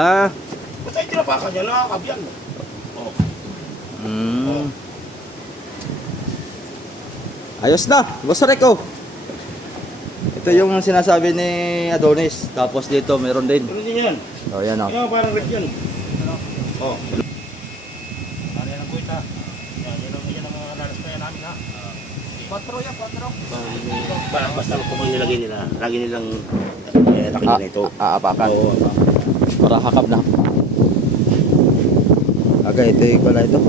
Ah. Basta tinapakan niya, nakakabyan. Oh. Mm. Ayos na, Boss Rico. Ito yung sinasabi ni Adonis. Tapos dito meron din. Ano din yan? Oh, yan oh. Yan, parang red yan. Oh. Ano yan ang buwit ha? Yan ang lalas pa yan namin ha? 4 yan, 4. Basta kung nilagay nila, lagi nilang laki nila ito. Aapakan. Oo. Para hakap na. Aga, ito yung pala ito.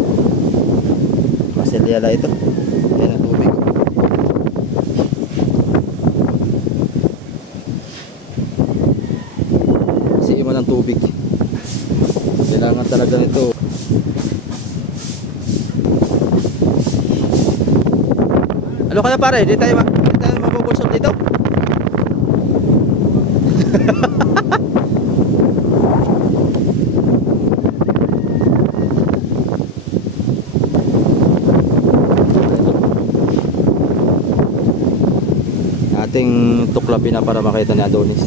Masilyala ito. Yan ang tubig. Siim mo ng tubig. Kailangan talaga nito. Ano kaya pare? Di tayo mabubulsot dito? Ating tuklapin na para makita ni Adonis.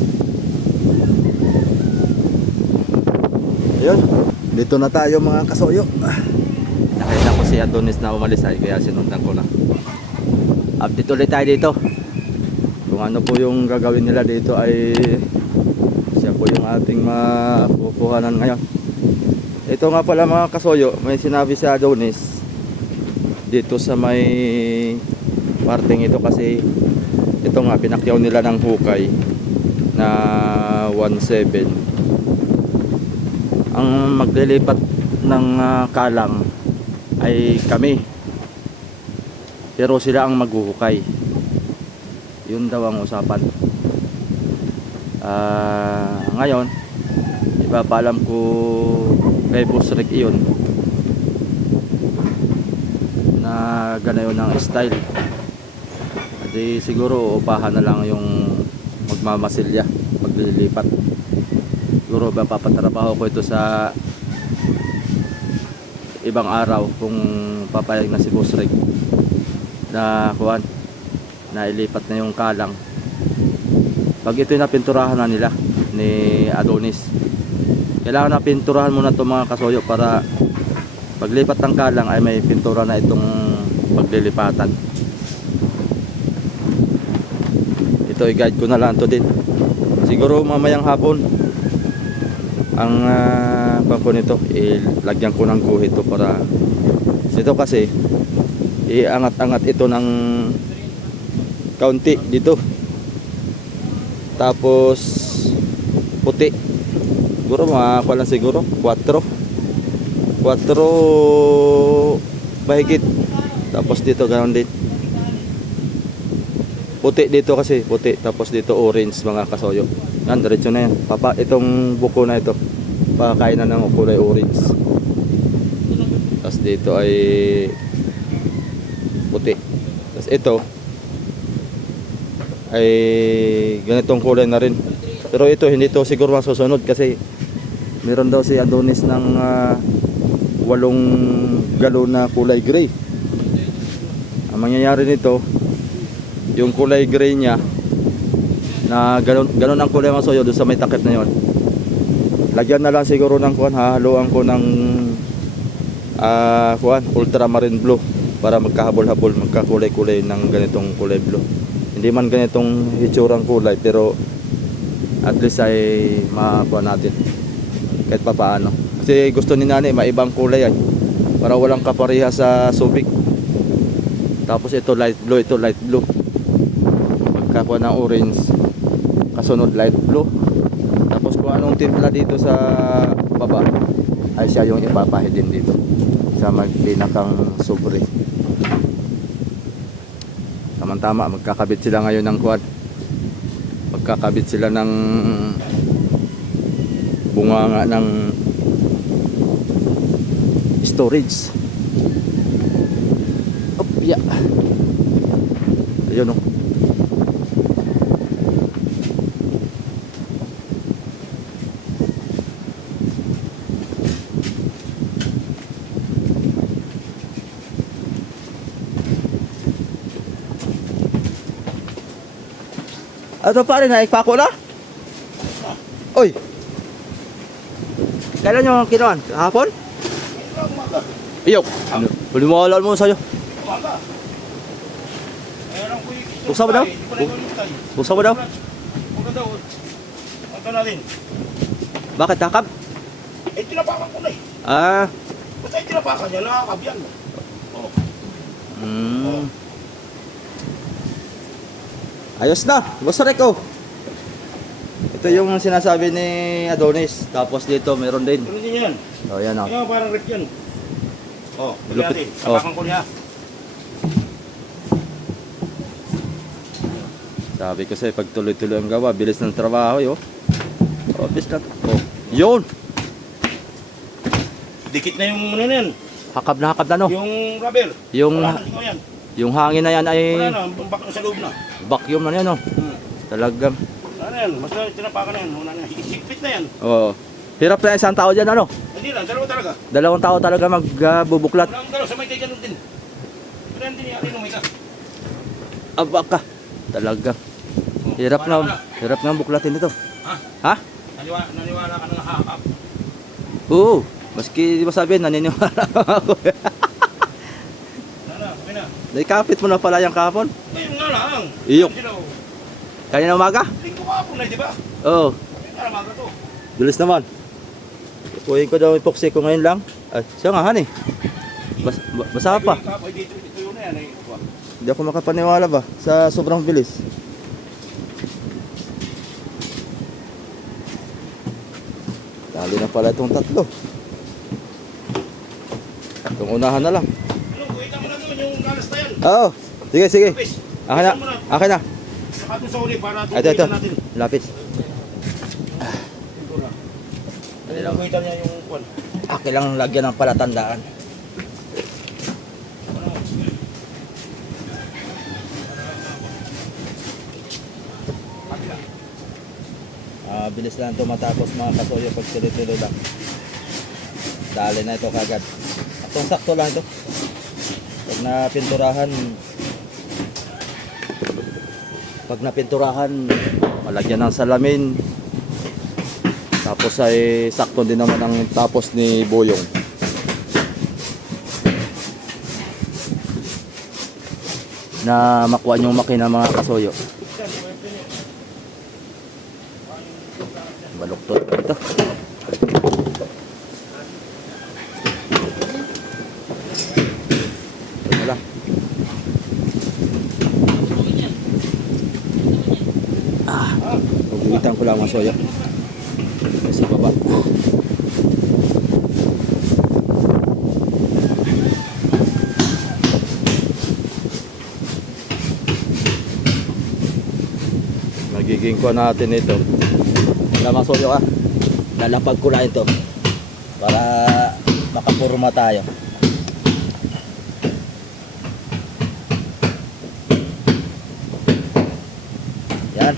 Ayun, dito na tayo mga kasoyo. Nakita ko si Adonis na umalis ay kaya sinundan ko na. Update ulit tayo dito. Kung ano po yung gagawin nila dito ay siya po yung ating makukuhanan ngayon. Ito nga pala mga kasoyo, may sinabi si Adonis dito sa may parting ito kasi ito nga pinakyaw nila ng hukay na 1.7. Ang maglilipat ng kalang ay kami, pero sila ang maghuhukay. Yun daw ang usapan. Ngayon ipapaalam ko kay Boss Rick yun na ganayon ng style. Di siguro upahan na lang yung magmamasilya, maglilipat. Siguro ba papatrabaho ko ito sa ibang araw kung papayag na si Boss Rick na kuhan na ilipat na yung kalang. Pag ito na pinturahan na nila ni Adonis, kailangan na pinturahan muna itong mga kasoyo para paglipat ng kalang ay may pintura na itong paglilipatan. Ito i-guide ko na lang to din. Siguro mamayang hapon ang pangko nito ilagyan ko ng guhit to para ito kasi iangat-angat ito ng kaunti dito. Tapos puti. Siguro makakuha lang siguro 4 mahigit. Tapos dito ganoon din. Puti dito kasi, puti. Tapos dito orange mga kasoyo. Yan, diretso na yan. Itong buko na ito, pakakain na ng kulay orange. Tapos dito ay puti. Tapos ito ay ganitong kulay na rin. Pero ito, hindi to siguro masusunod kasi meron daw si Adonis ng 8 galon na kulay gray. Ang mangyayari nito, yung kulay gray niya na ganun ang kulay mga soyo doon sa may takip na yon. Lagyan na lang siguro ng kuhan, hahaluan ko ng kuhan, ultramarine blue para magkahabol-habol, magkakulay-kulay ng ganitong kulay blue. Hindi man ganitong hitsurang kulay pero at least ay makakuha natin kahit pa paano. Kasi gusto ni nanay maibang kulay ay para walang kapariha sa subic. Tapos ito light blue, ito light blue. Magkakuha ng orange, kasunod light blue. Tapos kung anong timpla dito sa baba ay siya yung ipapahid din dito sa magpinakang sobre. Tama-tama, magkakabit sila ngayon ng quad. Magkakabit sila ng bunganga ng storage. Yeah. Ayun o. Ato pa rin, naikpako na? Oy! Kailan nyo kinuhan? Kahapon? Ito umaga. Iyok. Paliwala mo sa'yo. Umaga. Ayan ko Buksan mo daw? Hindi ko na ikaw nilistay. Buksan mo daw? Huwag daw. Punta natin. Bakit takab? Eh, tinapakan ko na eh. Ah. Basta yung tinapakan niya, nakakab yan. Oh. Hmm. Ayos na. Basta Rico. Ito yung sinasabi ni Adonis. Tapos dito meron din. Meron din yan. Oh, yan oh. Kaya parang rep yan. Oh, Lupit. natin. Tapakan ko niya. Sabi ko sa'yo, pag tuloy-tuloy ang gawa, bilis ng trabaho, yo. Oh, bilis na. Oh, yun! Dikit na yung ano na yan. Hakab na, no? Yung rubber. Yung, Wala na, ikaw yan. yung hangin na yan ay Wala na, bak na sa loob na. vacuum na yan, no? Talagang, Wala na yan, basta tinapakan na yan. Wala na, higpit na yan. oh. Hirap na isang tao dyan, ano? Hindi na, dalawa talaga. Dalawang tao talaga magbubuklat. Wala ang dalawa, sa may kay ganun din. Pero yan din yung akin, may ka. Aba ka. Talaga. Hirap na buklatin ito. Ha? Ha? Naniwala ka ng hakap. Oo. Maski di ba sabihin, naniniwala ako. Wala na, okay na. Naikapit mo na pala yung kahapon. Ayun nga lang. Iyok. Sila, oh. Kanina umaga? Linggo kahapon na, di ba? Oo. Ayun nga, maga to. Bilis naman. Kukuhin ko daw yung epoxy ko ngayon lang. Ay, siya nga, han eh. Basa pa. Ay, dito yun na yan. Eh. Hindi ako makapaniwala ba sa sobrang bilis. Tali na pala itong tatlo. Itong unahan na lang. Ano, kuwita mo na doon yung galas na yan. Oo. Sige, sige. Lapis. Akin na. Akin na. Saka doon sa uli para Ito, ito. tutulitan natin. Lapis. Ano lang kuwita niya yung kwan. Akin lang lagyan ng palatandaan. Bilis lang ito matapos mga kasuyo pag tuloy-tuloy lang. Dali na ito kagad. Atong sakto lang ito. Pag napinturahan, malagyan ng salamin. Tapos ay sakto din naman ang tapos ni Boyong. Na makuha yung makina mga kasuyo. Baluktot ito. Ito lang. Pagulitan ko lang mga soya. Sa baba. Magiging ko natin ito. Wala mga soyo lalapag ko lang ito para makapurma tayo. Yan.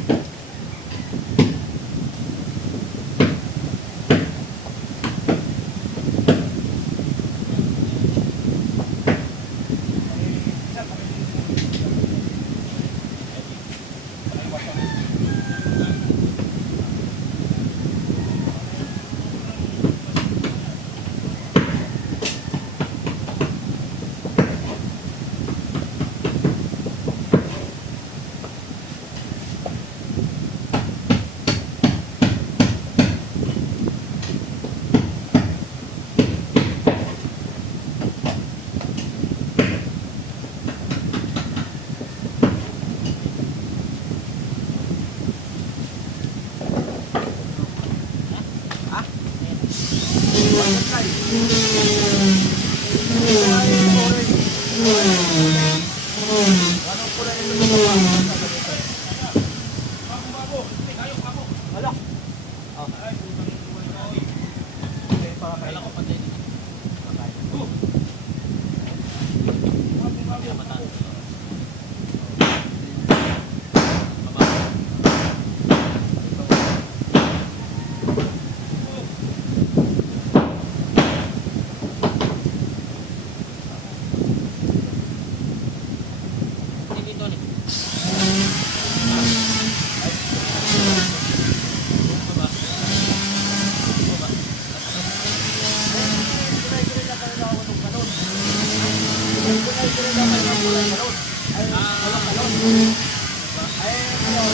Ay, ano,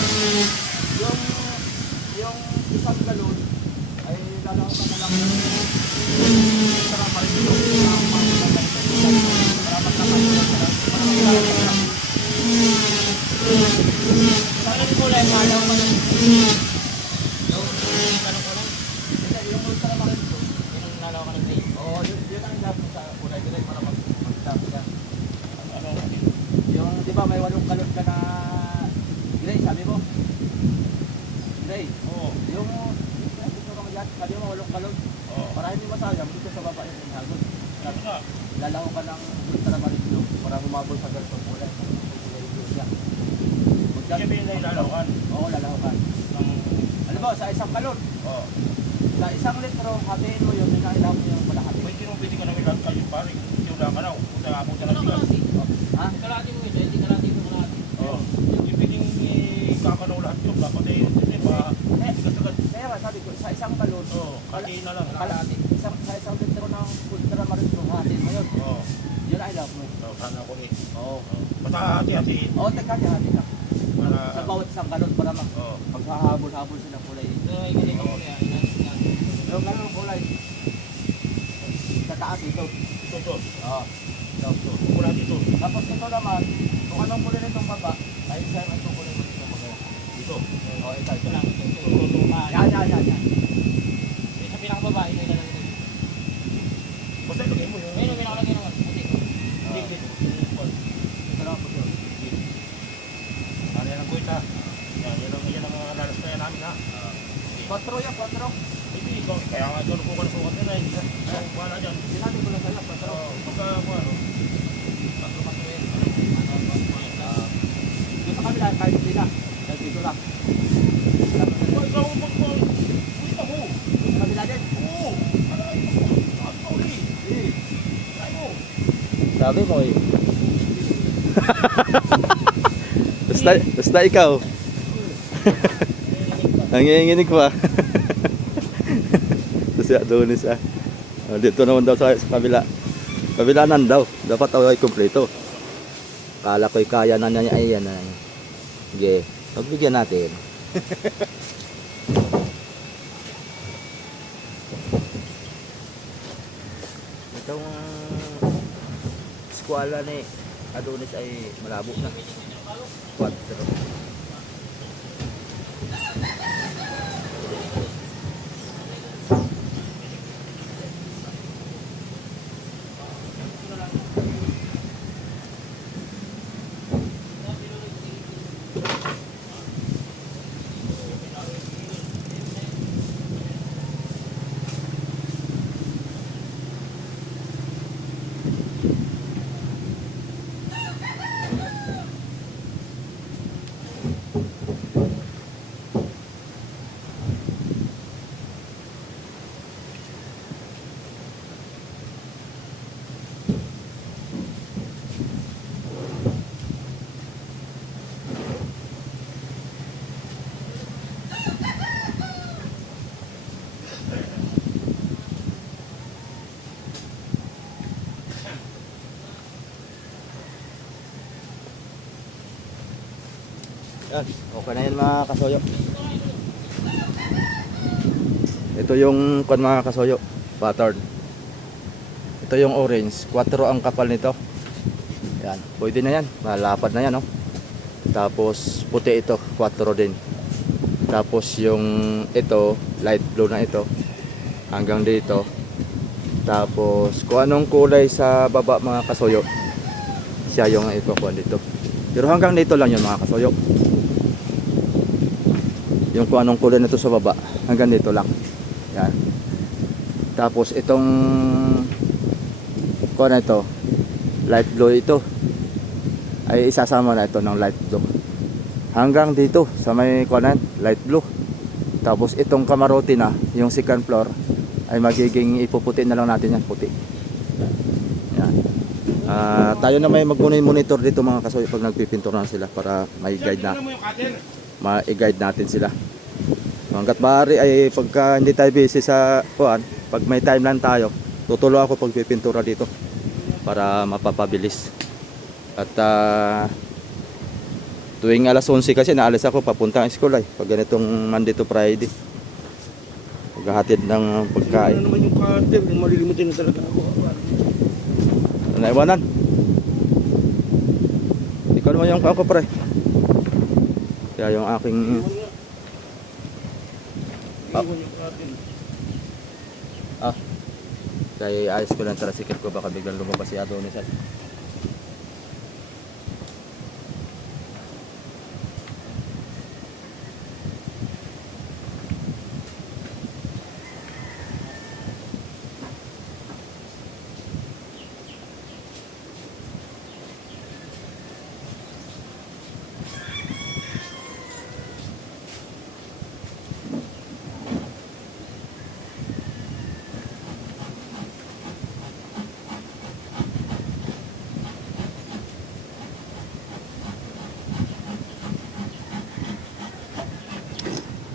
yung isang galon, ay lalaw ka na lang para marilog na para Ano yung kulay? Malaw ka lang. yung ultra marilog. Yung nalaw ka ng gray. Oo, yun ang dapat sa kulay direct para magdapat yan. Ano? Yung, di ba may 8 galon ka na gray, sabi mo? Gray. Oo. Yung, dito ka dyan, sabi mo 8 galon. Oo. Para hindi masayang, dito sa baba yung hagod. Ano nga? Lalaw ka ng ultra marilog para humabol sa ganitong kulay. Kulay blue siya. Kaya ba yung nilalawan? Oo, lalaw ka. Alam mo, sa isang galon, Oo. sa isang litro, hatiin mo yun, nilalaw mo yung malahati. Pwede ka namin lahat kayo pare. Yung lang ka na. Punta nga po na sigas. Ha? Kalahati mo ito, hindi kalahati mo kalahati. Oo. Yung pwedeng kakanaw lahat yun. Dapat eh, hindi ba? Sigas-sigas. Kaya nga, sabi ko, sa isang galon, Oo. Katiin na lang. kalahati. Sa isang litro ng ultra marilog, hatiin mo yun. Oo. Yun ay love mo. So, sana ako eh. Oo. Basta hati-hatiin. Oo, hati lang. Para... Sa bawat isang galon para Oo. maghahabol-habol silang kulay. Ito, hindi ko muna yan. Yung galon kulay, sa taas ito. Ito. Oo. Ito. Mula dito. Tapos ito naman, kung anong kulay nitong baba, ay sir, ang kulay mo dito. Dito. Oo, ito. Ito lang, ito. Yan. Sa pinakababa, ito yung lalagay. Basta ilagay mo yung... Ayun, yung pinakalagay naman. Puti. Liquid. Ito lang po yun. Ano yan ang kuwita? Yan ang lalas kaya namin ha. 4 yan, 4. Hindi, ikaw. Kaya nga ikaw nakuha ng sukat nila. Hindi ka. Ikaw, bahala dyan. Sinabi ko lang sa'yo, 4. Pagka mo ano. Dito kami lang, kahit sila. Kahit dito lang. Ikaw kuwita mo. Dito kami lang din. Oo. Ano ay ikaw uli. Tayo. Sabi mo eh. Basta ikaw. Nanginginig pa. Ito si Adonis ah. Dito naman daw sa kabila. Kabilanan daw. Dapat daw ay kumpleto. Kala ko'y kaya na niya. Ayan na. Sige. Pagbigyan natin. Itong skwala ni Adonis ay malabo na. 4. Yan, okay na yan mga kasoyo. Ito yung mga kasoyo, pattern. Ito yung orange, 4 ang kapal nito. Yan, pwede na yan, malapad na yan, no? Tapos puti ito, 4 din. Tapos yung ito, light blue na ito, hanggang dito. Tapos kung anong kulay sa baba mga kasoyo, siya yung ikukuha dito. Pero hanggang dito lang yun mga kasoyo. Yung kung anong kulay nito sa baba, hanggang dito lang. Yan. Tapos itong kung ano ito, light blue ito, ay isasama na ito ng light blue. Hanggang dito sa may kunan, light blue. Tapos itong kamarote na, yung second floor, ay magiging ipuputi na lang natin yan, puti. Yan. Tayo na may mag-monitor dito mga kasoy pag nagpipinturan sila para may guide na. Ma-guide natin sila. Hanggat maaari ay pagka hindi tayo busy sa kuan, pag may time lang tayo, tutuloy ako pagpipintura dito para mapapabilis. At Tuwing alas 11 kasi naalis ako papuntang school ay. Pag ganitong Monday to Friday. Paghahatid ng Ano pagkain. naman yung cutter, malilimutin na talaga ako. Naiwanan. Ikaw naman yung ako pre. Kaya yung aking Iwan nga. Iwan yung cutter. kaya ayos ko lang tricycle ko baka biglang lumabas si Adonis ay.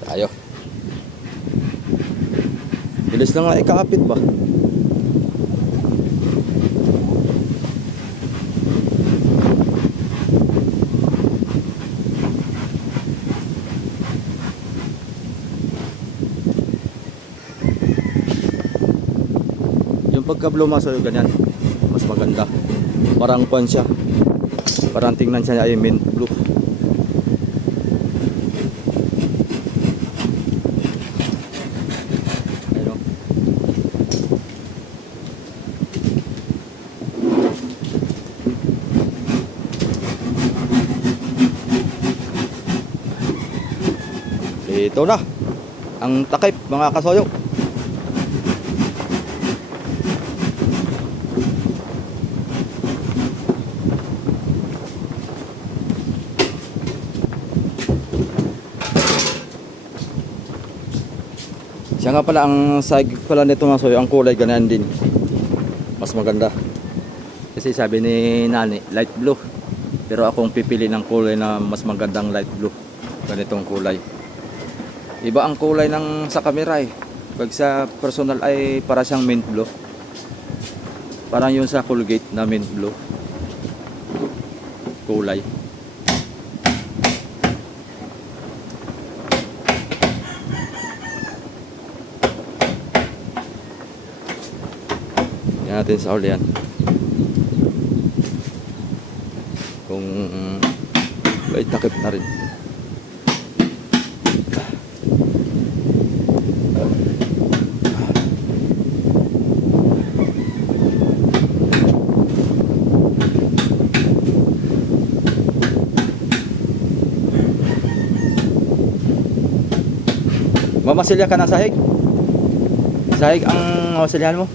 Tayo. Bilis lang nga ikakapit ba? Yung pagka-blue maso ganyan, mas maganda. Parang pan siya. Parang tingnan siya ay mint blue. Ayun o. Ito na ang takip mga kasoyo. Siya nga pala ang sag pala nito mga soyo, ang kulay ganyan din. Mas maganda. Kasi sabi ni Nani, light blue. Pero akong pipili ng kulay na mas magandang light blue. Ganitong kulay. Iba ang kulay ng sa camera eh. Pag sa personal ay para siyang mint blue. Parang yun sa Colgate na mint blue. Kulay. Yan natin sa ulian. Kung may takip na rin. Mamasilya ka ng sahig? Sahig ang mamasilyahan mo?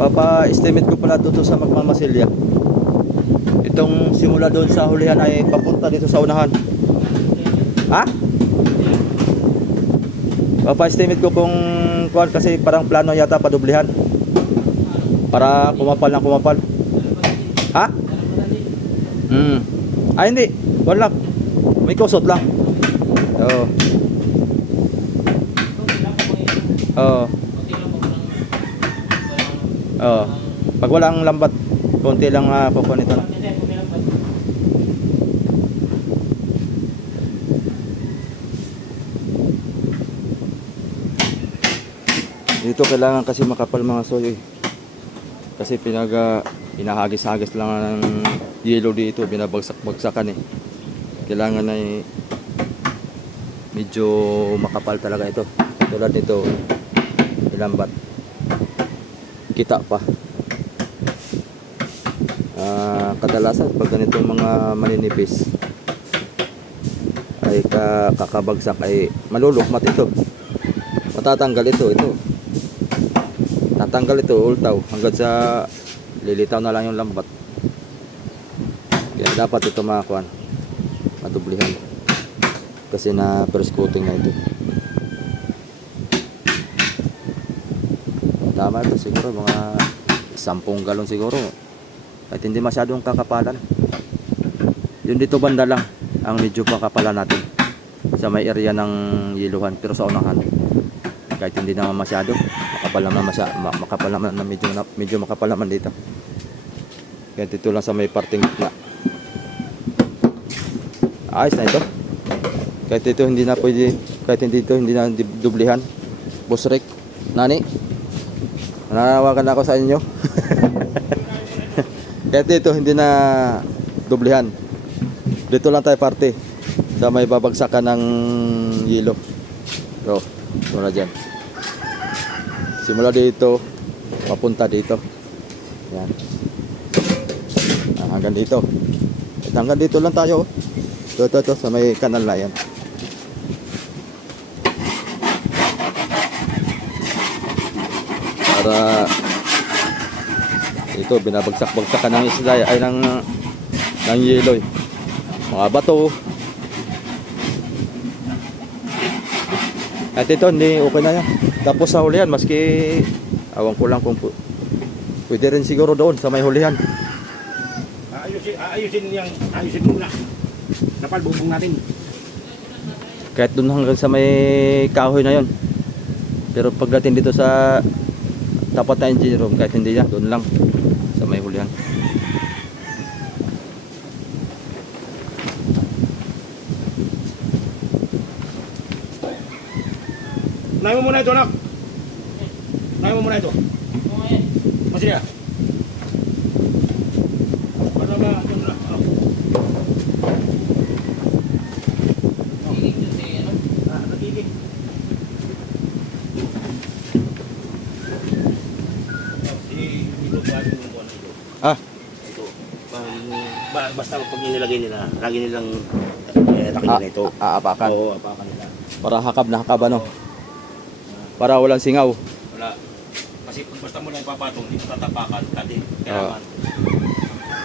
Papa-estimate ko pala dito sa magmamasilya. Itong simula doon sa hulihan ay papunta dito sa unahan. Ha? Papa-estimate ko kung kuwan kasi parang plano yata padublihan. Para kumapal ng kumapal. Ha? Ay hindi, wala. May kusot lang. Oo. Oo. Oo. Pag walang lambat, konti lang kukuha nito na. Dito kailangan kasi makapal mga soy. Kasi inahagis-hagis lang ng yellow dito, binabagsak-bagsakan eh. Kailangan ay medyo makapal talaga ito. Tulad nito, ilambat. Kita pa. Kadalasan pag ganitong mga maninipis ay kakabagsak ay malulukmat ito. Matatanggal ito. Tatanggal ito ultaw hanggang sa lilitaw na lang yung lambat. Kaya dapat ito makakuan, madublihan. Kasi na first coating na ito. Tama ito siguro mga 10 galon siguro. Kahit hindi masyadong kakapalan. Yun dito banda lang ang medyo pakapalan natin sa may area ng yiluhan. Pero sa unahan kahit hindi naman masyado, makapal naman makapal naman na medyo makapal naman dito. Kaya dito lang sa may parting gitna. Ayos na ito. Kahit dito hindi na pwede, kahit dito hindi na dublihan. Boss Rick, Nani, nananawagan ako sa inyo. Kahit dito hindi na dublihan. Dito lang tayo parte sa may babagsakan ng yelo. So, mula dyan. Simula dito, papunta dito. Yan. Hanggang dito. At hanggang dito lang tayo. Ito, sa may kanal na yan. Para ito, binabagsak-bagsakan ng isda ay ng yelo. Mga bato. At ito, hindi okay na yan. Tapos sa hulihan, maski awan ko lang kung pwede rin siguro doon sa may hulihan. Ayusin muna. Napal, bubong natin. Kahit doon hanggang sa may kahoy na yon. Pero pagdating dito sa tapat na engine room, kahit hindi yan, doon lang sa may hulihan. Nahin mo muna ito, anak. Nahin mo muna ito. Masaya. Para ba, ito na. Nagiging. Ito ba yung ito? Ah, Ito. Basta pag nilagay nila, lagi nilang laki nila ito. aapakan. Oo, apakan nila. Para hakab na hakab ano. Para walang singaw. Wala. Kasi kung basta mo lang ipapatong, dito tatapakan, kasi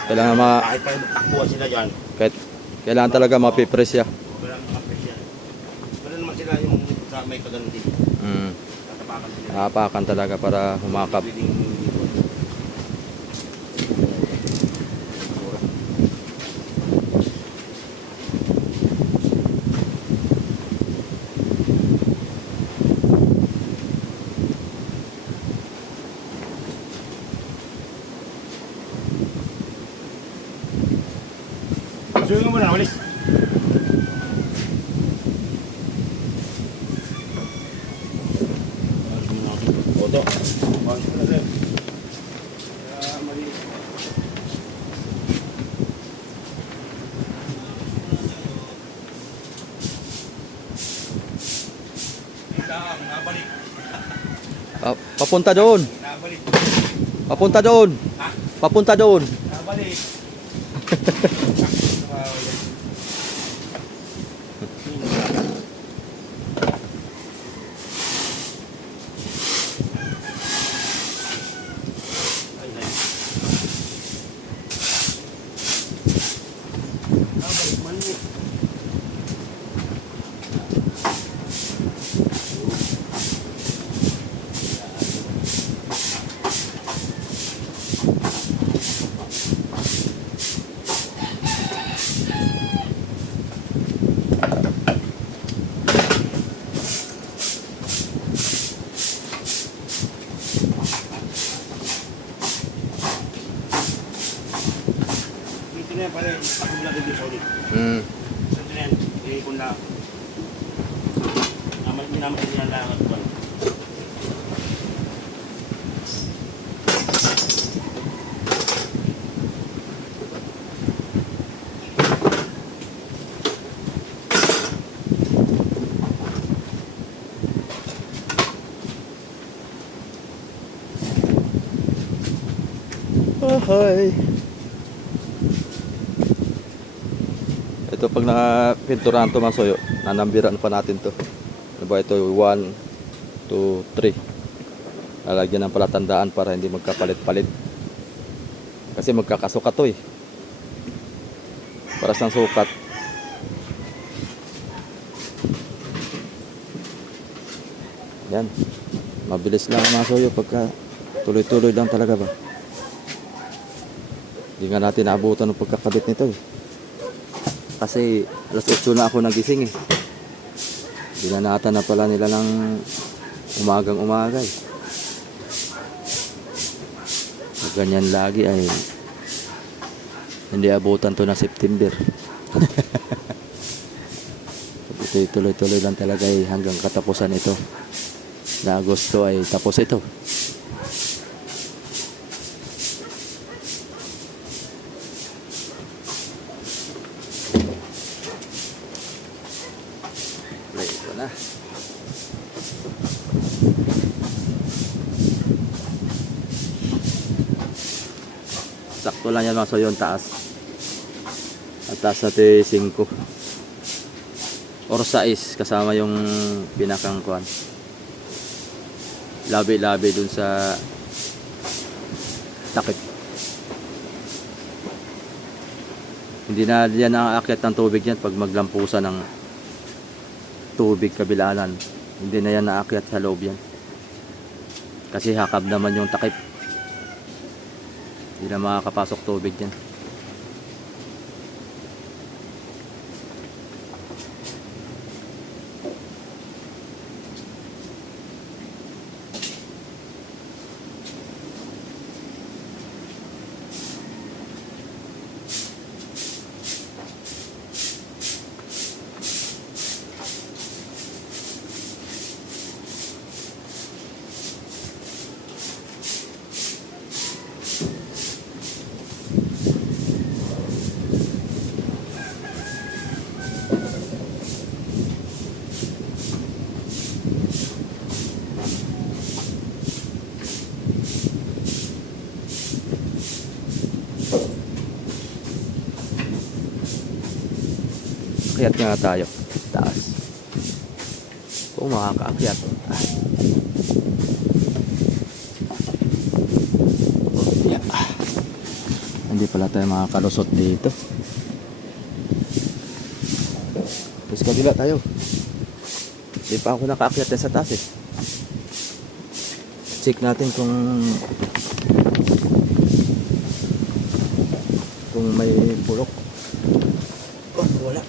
Kailangan kahit pa takbuhan sila dyan, kailangan talaga mapipress siya. wala nang makapres yan. Wala naman sila yung sa may kaganon din. Tatapakan sila. Aapakan talaga para humakap. Pwedeng dito. Suyo mo na, walis. Oto. Walis mo na, sir. Mali. Nabalik. Papunta doon. Nabalik. Papunta doon. Ha? Papunta doon. Nabalik. Dito na yan pala, takong natin dito sa ulit. Dito na yan, kung na naman din ang langat ko. Oh, hi. Ito pag nakapinturahan to mga soyo, nanambiran pa natin to. Ano ba ito? 1, 2, 3. Lalagyan ng palatandaan para hindi magkapalit-palit. Kasi magkakasukat to eh. Para sa sukat. Yan. Mabilis lang mga soyo pagka tuloy-tuloy lang talaga ba. Hindi nga natin naabutan ng pagkakabit nito eh. Kasi alas 8 na ako nagising eh. Binanatan na pala nila ng umagang umaga eh. ganyan lagi ay hindi abutan to ng September. Ito tuloy-tuloy lang talaga hanggang katapusan ito. Na Agosto ay tapos ito. Ito na. Sakto lang yan mga soy yung taas. Ang taas natin 5 or 6 kasama yung pinakang kuan. Labi-labi dun sa takip. Hindi na yan aakyat ng tubig yan pag maglampusan ng tubig kabilanan. Hindi na yan naakyat sa loob yan. Kasi hakab naman yung takip. Hindi na makakapasok tubig yan. Akyat nga tayo. Taas. Kung makakaakyat. Ah. Oh, yeah. Hindi pala tayo makakalusot dito. Tapos kabila tayo. Hindi pa ako nakaakyat sa taas eh. Check natin kung may pulok. Oh, wala.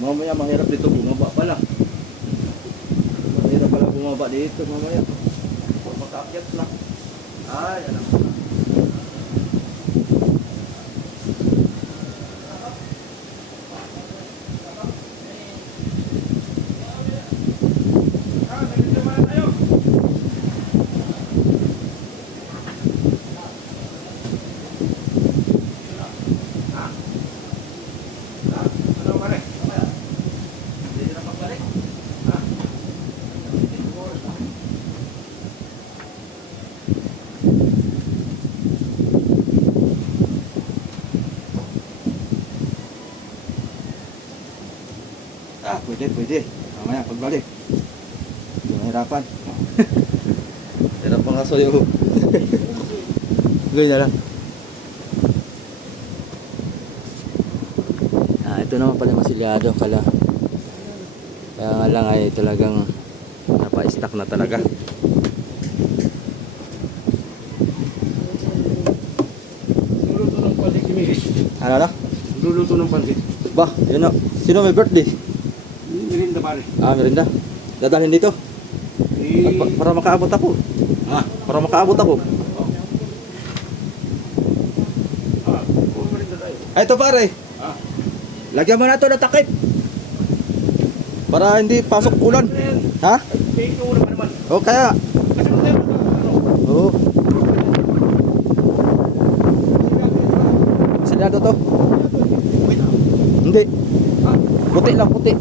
Mamaya mahirap dito bumaba pala. Mahirap pala bumaba dito mamaya. Makaakyat na. Ay, alam ko na. Pwede. Mamaya pagbalik. Hindi mahirapan. Hirap pa nga sa'yo. Ganyan na lang. Ito naman pala masilyado kala. Kaya nga lang ay talagang napa-stack na talaga. Luluto ng pansit, Kimiris. Ano na? Luluto ng pansit. Ba, yun na. Sino may birthday? Merinda pare. Merinda. Dadalhin dito. Eh, Para makaabot ako. Para makaabot ako. merinda tayo. Ay, ito pare. Lagyan mo na ito ng takip. Para hindi pasok ulan. Ha? May ulam pa naman. O kaya. Kasi tayo, Oo. Silyado to. Hindi. Puti lang, puti.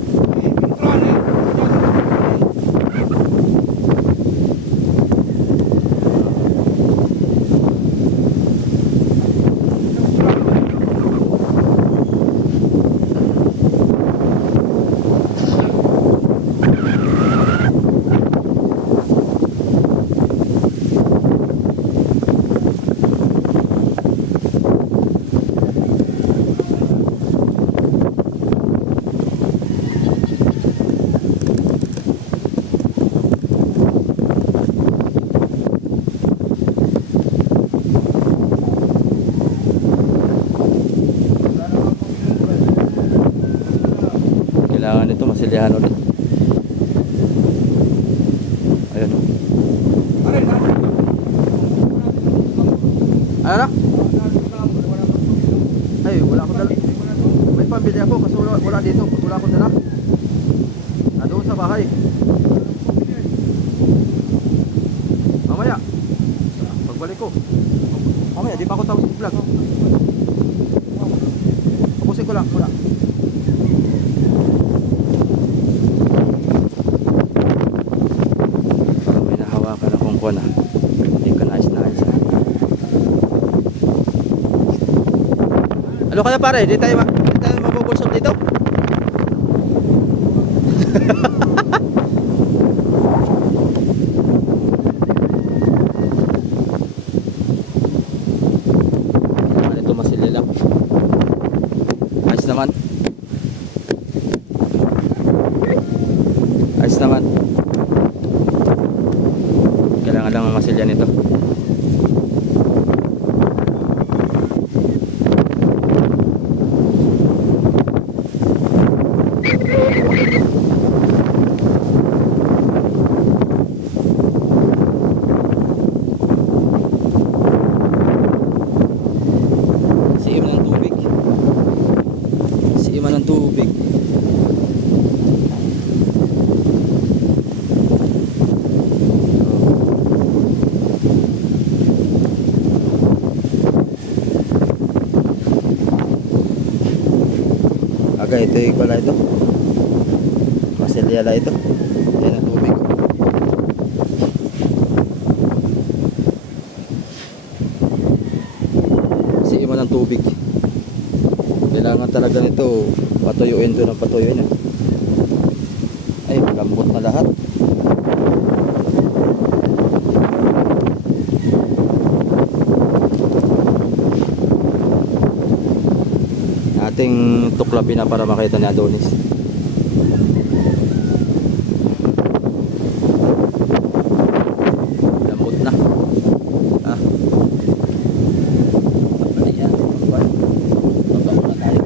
masilyahan ulit. Ayan o. Ano na? Ay, wala akong dala. May pambili ako kasi wala dito. Wala akong dala. Doon sa bahay. Mamaya. Pagbalik ko. Mamaya, di pa ako tapos vlog. Tapusin ko lang muna. Parang may nahawakan akong kuwan ah. Hindi ka nais-nais ah. Ano kaya pare? Di tayo mabubulsot dito? Ano ito masilya lang. Ayos naman. Ayos naman. Kailangan lang masilya nito. Siiman ng tubig. Siiman ng tubig. Aga, ito yung pala ito. Masilyala ito. Yan ang tubig. Siiman ng tubig. Kailangan talaga nito patuyuin doon ang patuyuin. Ay, malambot na lahat. Ating tuklapin na para makita ni Adonis. Lambot na. Ah. Ano yan? Baba muna tayo.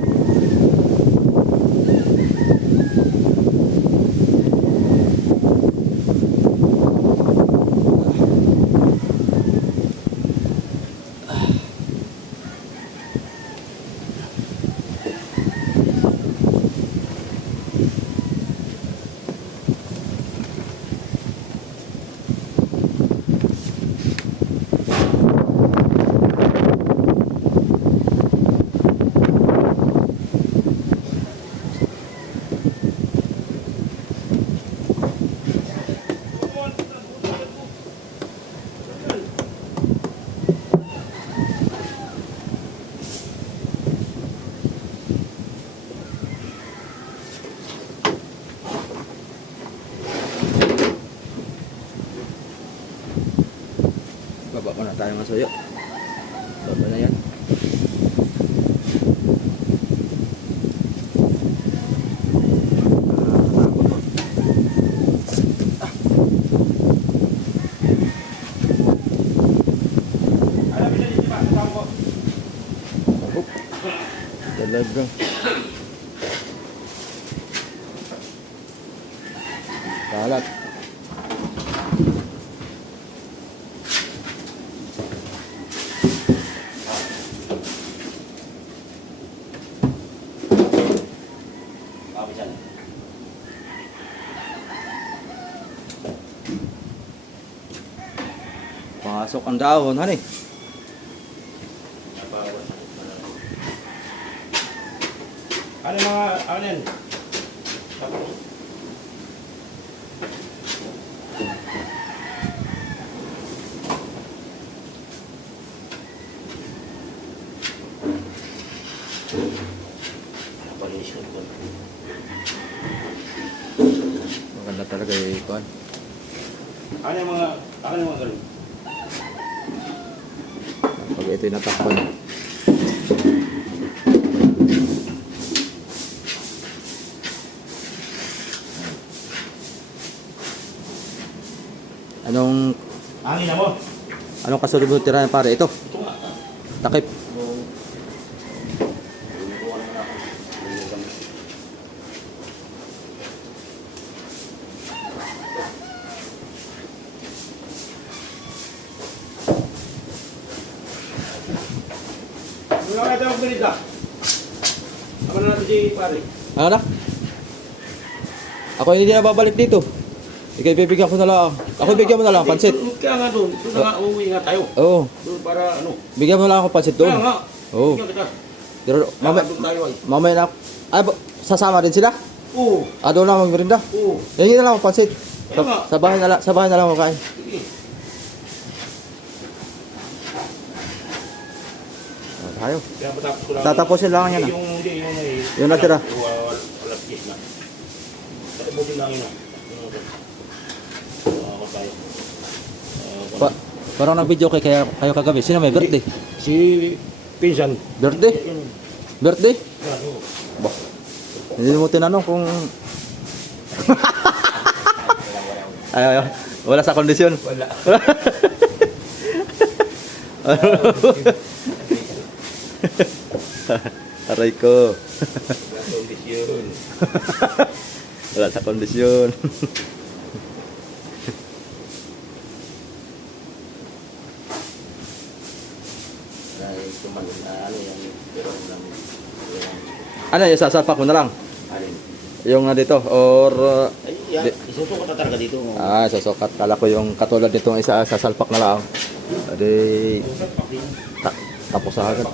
Baba muna tayo ng suyo. Baba na yan. Talaga. Kalat. Pasok ang dahon, honey. Ano yung mga, ano yan? Maganda talaga yung ikuan. Ano yung mga, ano yung mga ganun? Pag ito'y natakpan. Hangin na mo. Anong kasunod mo tirahan pare? Ito. Ito nga. Takip. Wala kayo tayong pinita. Ako na natin si pare. Ano na? Ako hindi na babalik dito. Ikaw bibigyan ko na lang. Ako bigyan mo na lang pansit. Kaya nga doon. Doon na nga uuwi nga tayo. Oo. Doon para ano. Bigyan mo lang ako pansit doon. Kaya nga. Oo. Bigyan kita. Pero mamaya, Doon tayo ay. mamaya na. Ay, sasama din sila? Oo. Doon lang magmerinda. Oo. Hingin na lang ako pansit. Kaya nga. Sa bahay na lang ako kain. Sige. Tayo. Kaya matapos ko lang. Tatapusin lang yan. Yung hindi, Yung natira. Wala kis na. Tatapusin lang yun. Ako tayo. Parang nag-video kayo kagabi. Sino may birthday? Si Pinsan. Birthday? Yun. Birthday? Yan, oo. Bah. Hindi mo tinanong kung... ay, wala sa kondisyon. Wala. Aray ko. Wala kondisyon. Wala sa kondisyon. Dahil tumalun na ano yan. Pero lang. Ano yung sasalpak mo na lang? Alin? Yung dito or Ay, yan. Isusuko ka talaga dito. susukat. Kala ko yung katulad nitong isa sasalpak na lang. Adi tapos sa agad.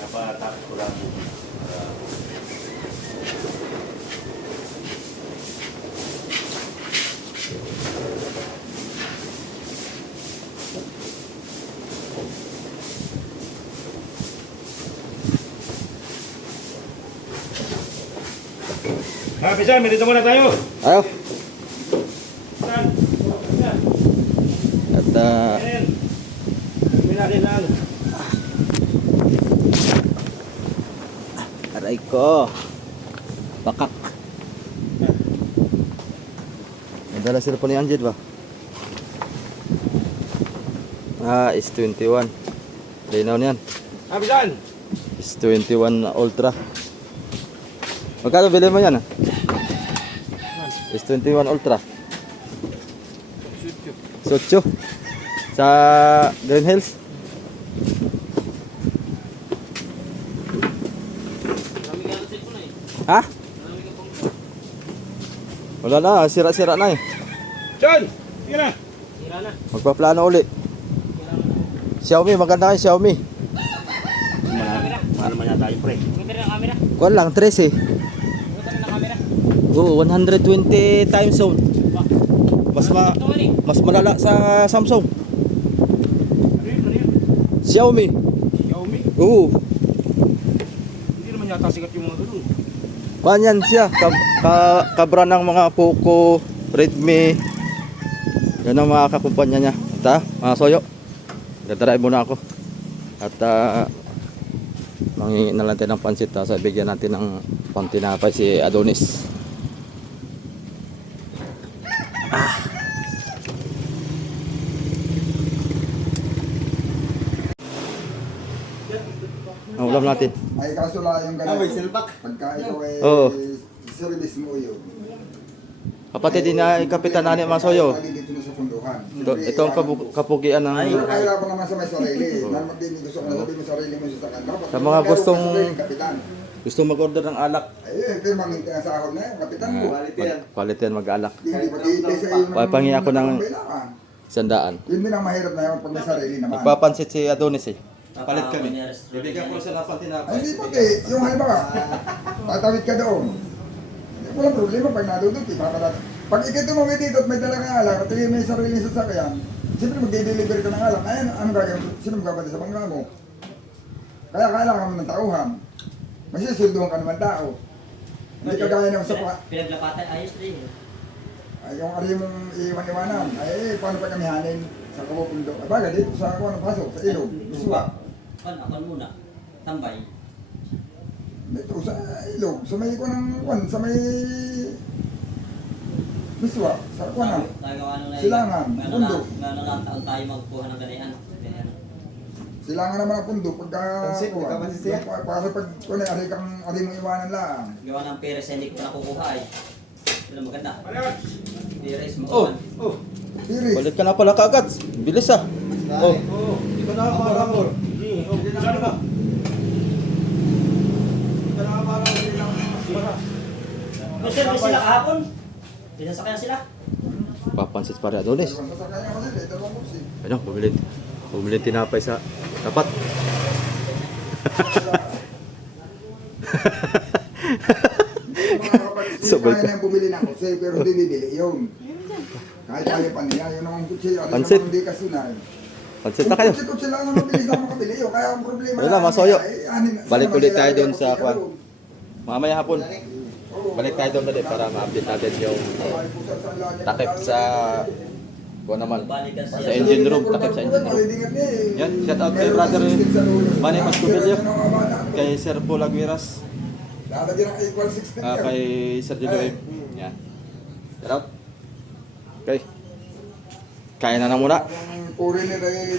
Napatapos ko lang. Pisan, medito muna tayo. Ayo. Pisan. At Ayan. Gawin natin na ano. aray ko. Bakak. Nadala sila po ni Anjed ba? Is 21. Linaw niyan. Pisan. Is 21 Ultra. Magkano bilhin mo yan? Is 21 Ultra. Sotso. Sa Green Hills. Marami ka ng cellphone eh. Ha? Marami ka pang... Wala na, sira-sira na eh. John! Sige na. Sira na. Magpaplano uli. Sira na. Xiaomi, maganda kayo Xiaomi. Mahal naman yata yung pre. Gumita rin ang camera. Kuan lang, 13 eh. Gumita rin ang camera. Oo, 120 time zone. Ito nga eh. Mas malala sa Samsung. Ano yun? Ano yun? Xiaomi. Xiaomi? Oo. Hindi naman yata sikat yung mga ganun. Kuan yan siya. Kabra ng mga Poco, Redmi. Yan ang mga kakumpanya niya. Ito, mga soyo. Dadarain muna ako. At mangingi na lang tayo ng pansit. Sa bigyan natin ng pantinapay si Adonis. Ang ulam natin. Ay kaso lang yung ganito. may silpak. Pagka ikaw ay Oo. service mo yun. Kapatid din na kapitan na ni mga soyo. Lagi dito na sa punduhan. Ito ang kapugian ng... Ay, kaya pa naman sa may sarili. Na magdini gusto ko na sabihin mo sarili mo sa kanila. Sa mga gustong- Kapitan. Gusto mag-order ng alak. Ay, pero maminti ang sahod na yun. Kapitan mo. Quality yan mag-alak. Hindi mag-iipay sa iyo. Papangi ako ng kailangan. 100. Yun din ang mahirap na yun pag may sarili naman. Nagpapansit si Adonis eh. Palit kami. Bibigyan ko siya ng Ay, pantinapay. hindi po yung halimbawa, tatawid ka doon. Walang problema pag nadudot, ipapalat. Pag ikaw tumawid dito at may dala kang alak at may sarili sasakyan, siyempre magde-deliver ka ng alak. Ayan, ano gagawin? Sino magkabati sa bangka mo? Kaya kailangan mo ng tauhan. Masisilduhan ka naman tao. Hindi ka gaya ng sa Pinaglapatan, ayos rin eh. ay, yung ari mong iwan-iwanan. Ay, paano pa kami hanin sa kapupundo? Ay, baga dito sa ako ng pasok, sa ilog, isuwa. Pan muna. Tambay. Dito sa ilog, sa may ikuan ng kwan, sa may biswa, sa kwan na. Tayo ano na Silangan, bundok. Ngano lang taon tayo magkuha ng ganyan. Ganyan. Silangan naman ang pundo pagka Pansit, kuwan. nagkapansit siya? Para pag kung ari mong iwanan lang. Gawa ng peres hindi ko pa nakukuha eh. Pero maganda. Ano yun? Peres mo. Oh. Oh. Piris. Balik ka na pala kaagad. Bilis ah. Oh, Ikaw na para mo. Sige, oh, saan ka? May service sila kahapon. Pinasakyan sila. papansit para Adonis. Masakay ako sila, dalawang kursi. Ano, bumili tinapay sa tapat. Sabay Kaya ka. na yung bumili ng kutsi, pero hindi bibili yun. Kahit kaya pa niya, yun ang kutsi. Alis Pansit. naman hindi kasunay. Pansit na kayo. Kutsi lang ang mabilis na makabili yun. Kaya ang problema Wala, masoyo. anin- Balik sana ulit tayo maglalagay doon ang sa kutsi kwan. doon. Mamaya hapon. Oo. Balik tayo doon ulit para ma-update natin yung Ay, pusa sa lagi. takip sa kuwan naman. Balikan Sa siya. engine room, takip sa engine room. Malidingat niya eh. Yan, shout out kay Meron brother kasi stick sa ulo. Manny Pascubilio. Pero yun ang abala. Kay Sir Paul Aguiras, Lalagyan ng equal 16 yan. kay Sir Jeloim. Yan. Shout out. Okay. Kain na muna. Ang puri nila yung